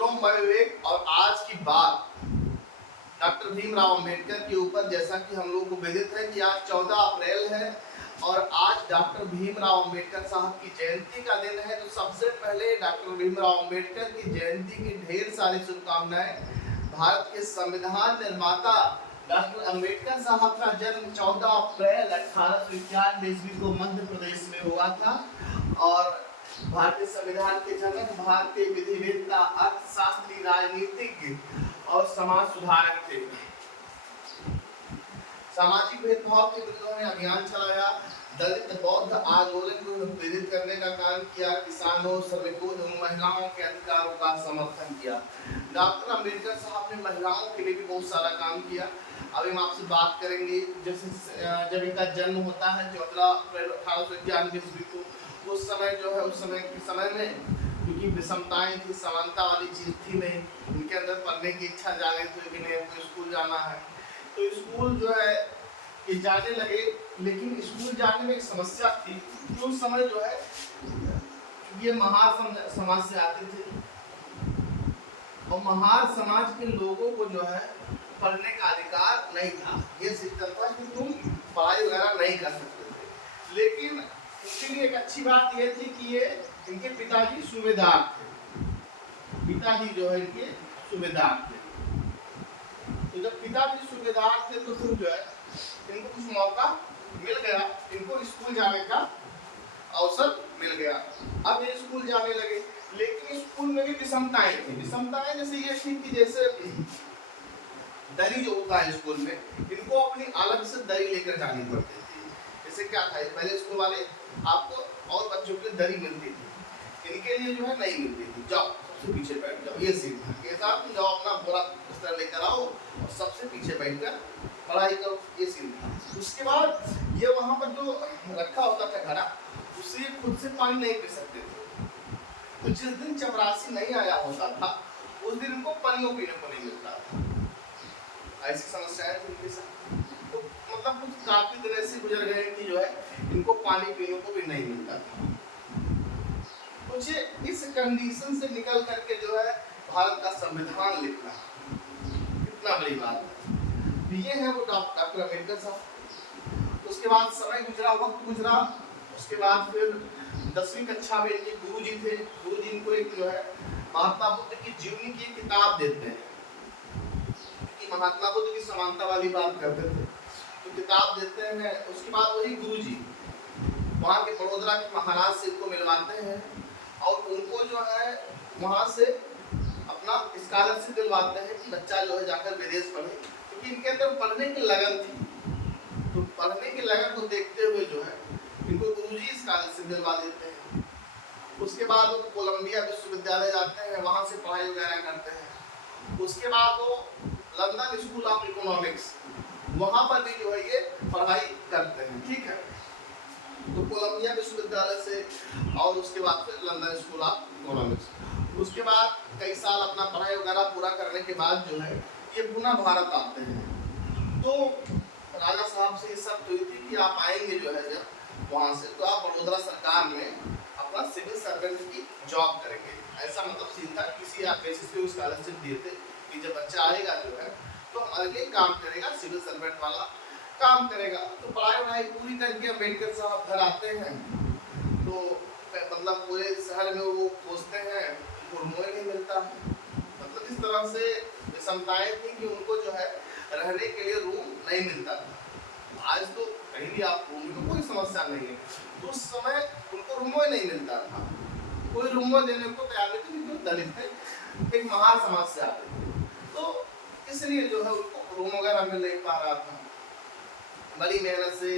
मित्रों, मैं विवेक और आज की बात डॉक्टर भीमराव अंबेडकर के ऊपर। जैसा कि हम लोग को विदित है कि आज 14 अप्रैल है और आज डॉक्टर भीमराव अंबेडकर साहब की जयंती का दिन है। तो सबसे पहले डॉक्टर भीमराव अंबेडकर की जयंती की ढेर सारी शुभकामनाएं। भारत के संविधान निर्माता डॉक्टर अंबेडकर साहब का जन्म 14 अप्रैल 1891 ईस्वी को मध्य प्रदेश में हुआ था और भारतीय संविधान के जनक, भारतीय विधिवेत्ता, अर्थशास्त्री, राजनीतिज्ञ और समाज सुधारक थे। सामाजिक भेदभाव के विरुद्ध उन्होंने अभियान चलाया, दलित बौद्ध आंदोलन को प्रेरित करने का काम किया, किसानों, श्रमिकों एवं महिलाओं के अधिकारों का समर्थन किया। डॉक्टर अंबेडकर साहब ने महिलाओं के लिए भी बहुत सारा काम किया। अभी हम आपसे बात करेंगे जैसे जब इनका जन्म होता है 14 अप्रैल 1891 ईस्वी को, उस समय जो है उस समय में क्योंकि विषमताएं थी, समानता वाली चीज थी नहीं, उनके अंदर पढ़ने की इच्छा जागृत हुई कि नहीं हमको स्कूल जाना है। तो स्कूल जो है ये जाने लगे, लेकिन स्कूल जाने में एक समस्या थी कि उस समय जो है ये महार समाज से आते थे और महार समाज के लोगों को जो है पढ़ने का अधिकार नहीं था। ये सिस्टम था कि तुम पढ़ाई वगैरह नहीं कर सकते थे। लेकिन उसके लिए एक अच्छी बात यह थी कि ये इनके पिताजी सूबेदार थे। पिताजी जो है इनके सूबेदार थे। तो जब पिताजी सूबेदार थे तो फिर जो है इनको कुछ मौका मिल गया, इनको स्कूल जाने का अवसर मिल गया। अब ये स्कूल जाने लगे, लेकिन स्कूल में भी विषमताएं थी। विषमताएं जैसे ये थी कि जैसे दरी जो होता है स्कूल में, इनको अपनी अलग से दरी लेकर जानी पड़ती थी। जैसे क्या था, पहले स्कूल वाले आपको और बच्चों के लिए दरी मिलती थी, इनके लिए जो है नहीं मिलती थी। जाओ सबसे पीछे बैठ जाओ, ये सीन था कि साहब जाओ अपना बोरा बिस्तर लेकर आओ और सबसे पीछे बैठकर पढ़ाई करो, ये सीन था। उसके बाद ये वहाँ पर जो रखा होता था घड़ा, उससे खुद से पानी नहीं पी सकते थे। तो जिस दिन चपरासी नहीं आया होता था उस दिन इनको पानियों पीने को नहीं मिलता था। ऐसी समस्याएं थी इनके साथ। तो मतलब कुछ काफी दिन ऐसे गुजर गए कि जो है इनको पानी पीने को भी नहीं मिलता था। मुझे इस कंडीशन से निकल करके जो है भारत का संविधान लिखना कितना बड़ी बात है। ये है वो डॉक्टर अंबेडकर साहब। उसके बाद समय गुजरा, वक्त गुजरा, उसके बाद फिर 10वीं कक्षा में इनके गुरु जी थे। गुरु जी इनको एक जो है महात्मा बुद्ध की जीवनी की किताब देते हैं कि महात्मा बुद्ध की समानता वाली बात करते थे, तो किताब देते हैं। उसके बाद वही गुरु जी वहाँ के बड़ोदरा के महाराज से इनको मिलवाते हैं और उनको जो है वहाँ से अपना स्कॉलरशिप दिलवाते हैं कि बच्चा जो है जाकर विदेश पढ़े, क्योंकि इनके अंदर पढ़ने की लगन थी। तो पढ़ने की लगन को देखते हुए जो है इनको गुरुजी स्कॉलरशिप दिलवा देते हैं। उसके बाद वो कोलंबिया विश्वविद्यालय जाते हैं, वहाँ से पढ़ाई वगैरह करते हैं। उसके बाद वो लंदन स्कूल ऑफ इकोनॉमिक्स, वहाँ पर भी जो है ये पढ़ाई करते हैं। ठीक है, तो कोलंबिया विश्वविद्यालय से और उसके बाद फिर लंदन स्कूल ऑफ इकोनॉमिक्स। उसके बाद कई साल अपना पढ़ाई वगैरह पूरा करने के बाद जो है ये पुनः भारत आते हैं। तो राजा साहब से ये शर्त हुई थी कि आप आएंगे जो है जब वहाँ से, तो आप बड़ोदरा सरकार में अपना सिविल सर्वेंट की जॉब करेंगे। ऐसा मतलब सीन था, किसी आप बेसिस पे स्कॉलरशिप दिए थे कि जब बच्चा आएगा जो है तो हमारे लिए काम करेगा, सिविल सर्वेंट वाला काम करेगा। तो पढ़ाई पूरी करके अम्बेडकर साहब घर आते हैं। तो मतलब पूरे शहर में वो खोजते हैं, उनको रूम नहीं मिलता है। मतलब इस तरह से विषमताएं थी कि उनको जो है रहने के लिए रूम नहीं मिलता था। आज तो कहीं भी आप रूम में कोई समस्या नहीं है, तो उस समय उनको रूम नहीं मिलता था, कोई रूम देने को तैयार नहीं थे क्योंकि दलित थे, एक महार समाज से आते थे। तो इसलिए जो है उनको रूम वगैरह मिल नहीं पा रहा था। बड़ी मेहनत से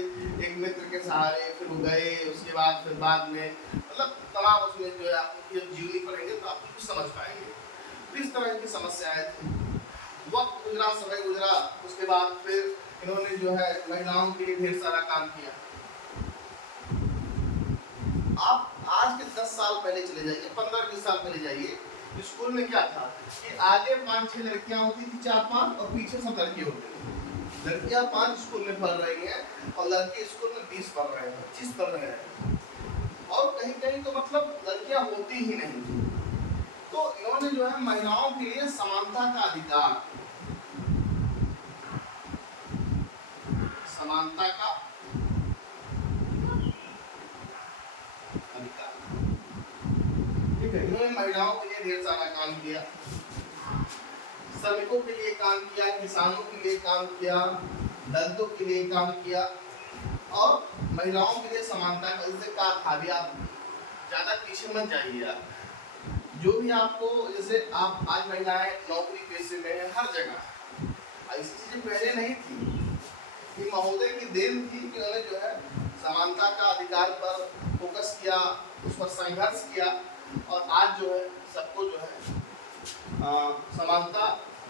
एक मित्र के सहारे फिर वो गए। उसके बाद फिर बाद में मतलब तमाम उसमें जो है आप जीवनी पढ़ेंगे तो आप कुछ समझ पाएंगे। तो इस तरह की समस्याएं थी। वक्त गुजरा, समय गुजरा, उसके बाद फिर इन्होंने जो है महिलाओं के लिए ढेर सारा काम किया। आप आज के 10 साल पहले चले जाइए, 15-20 साल पहले जाइए, स्कूल में क्या था कि आगे 5-6 लड़कियां होती थी, 4-5, और पीछे सब लड़के होते थे। लड़कियां 5 स्कूल में पढ़ रही हैं और लड़के स्कूल में 20 पढ़ रहे हैं, 25 पढ़ रहे हैं, और कहीं कहीं तो मतलब लड़कियां होती ही नहीं थी। तो इन्होंने जो है महिलाओं के लिए समानता का अधिकार, समानता का अधिकार, ठीक है, इन्होंने महिलाओं के लिए ढेर सारा काम किया, श्रमिकों के लिए काम किया, किसानों के लिए काम किया, दलितों के लिए काम किया, और महिलाओं के लिए समानता का जैसे कहा था। अभी आप ज्यादा पीछे मत जाइए, आप जो भी आपको, जैसे आप आज महिलाएं नौकरी पेशे में है हर जगह, ऐसी चीजें पहले नहीं थी। ये महोदय की देन थी कि उन्होंने जो है समानता का अधिकार पर फोकस किया, उस पर संघर्ष किया, और आज जो है सबको जो है समानता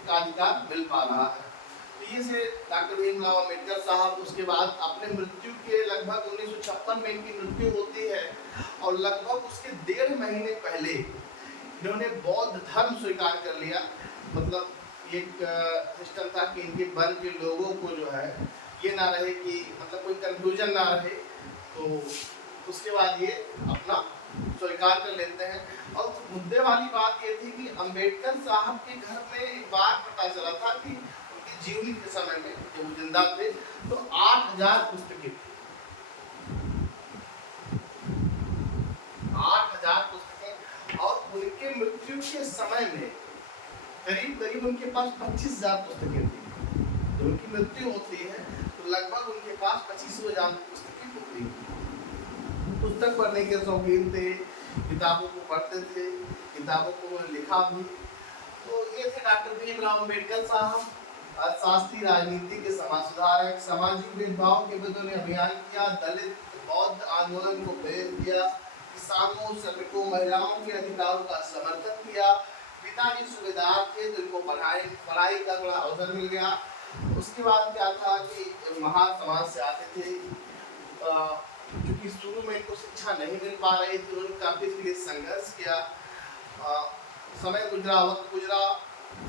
का अधिकार मिल पा रहा है। तो ये से डॉक्टर भीमराव अम्बेडकर साहब, उसके बाद अपने मृत्यु के लगभग 1956 में इनकी मृत्यु होती है, और लगभग उसके 1.5 महीने पहले इन्होंने बौद्ध धर्म स्वीकार कर लिया। मतलब एक सिस्टम था कि इनके वर्ग के लोगों को जो है ये ना रहे कि मतलब कोई कंफ्यूजन ना रहे, तो उसके बाद ये अपना स्वीकार कर लेते हैं। और मुद्दे वाली बात ये थी कि अंबेडकर साहब के घर में एक बार पता चला था कि उनकी जीवनी के समय में जब वो जिंदा थे तो 8000 पुस्तकें थी, 8000 पुस्तकें, और उनके मृत्यु के समय में करीब करीब उनके पास 25,000 पुस्तकें थी। जब उनकी मृत्यु होती है तो लगभग उनके पास 25,000 पुस्तकें होती हैं। पुस्तक पढ़ने के शौकीन थे, किताबों को पढ़ते थे, किताबों को लिखा भी। तो ये थे डॉक्टर भीमराव अम्बेडकर साहब, अर्थशास्त्री, राजनीति के समाज सुधारक, सामाजिक भेदभाव के विरुद्ध उन्होंने अभियान किया, दलित बौद्ध आंदोलन को प्रेरित किया, किसानों, श्रमिकों, महिलाओं के अधिकारों का समर्थन किया। पिताजी सूबेदार थे तो इनको पढ़ाई का बड़ा अवसर मिल गया। उसके बाद क्या था कि महार समाज से आते थे, क्योंकि शुरू में इनको शिक्षा नहीं मिल पा रही थी, उन्होंने काफी इसके लिए संघर्ष किया। समय गुजरा, वक्त गुजरा,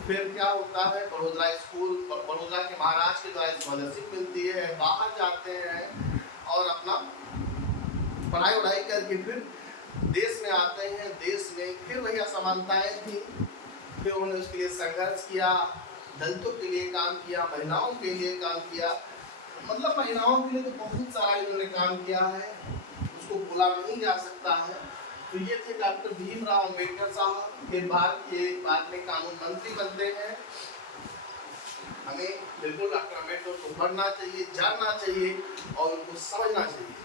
फिर क्या होता है, बड़ोदरा स्कूल, बड़ोदरा के महाराज के द्वारा स्कॉलरशिप मिलती है, बाहर जाते हैं और अपना पढ़ाई वढ़ाई करके फिर देश में आते हैं। देश में फिर वही असमानताएं थी, फिर उन्होंने उसके लिए संघर्ष किया, दलितों के लिए काम किया, महिलाओं के लिए काम किया। मतलब महिलाओं के लिए तो बहुत सारा इन्होंने काम किया है, उसको भूला नहीं जा सकता है। तो ये थे डॉक्टर भीमराव अम्बेडकर साहब। फिर भारत के बाद में कानून मंत्री बनते हैं। हमें बिल्कुल डॉक्टर अम्बेडकर को पढ़ना चाहिए, जानना चाहिए और उनको समझना चाहिए।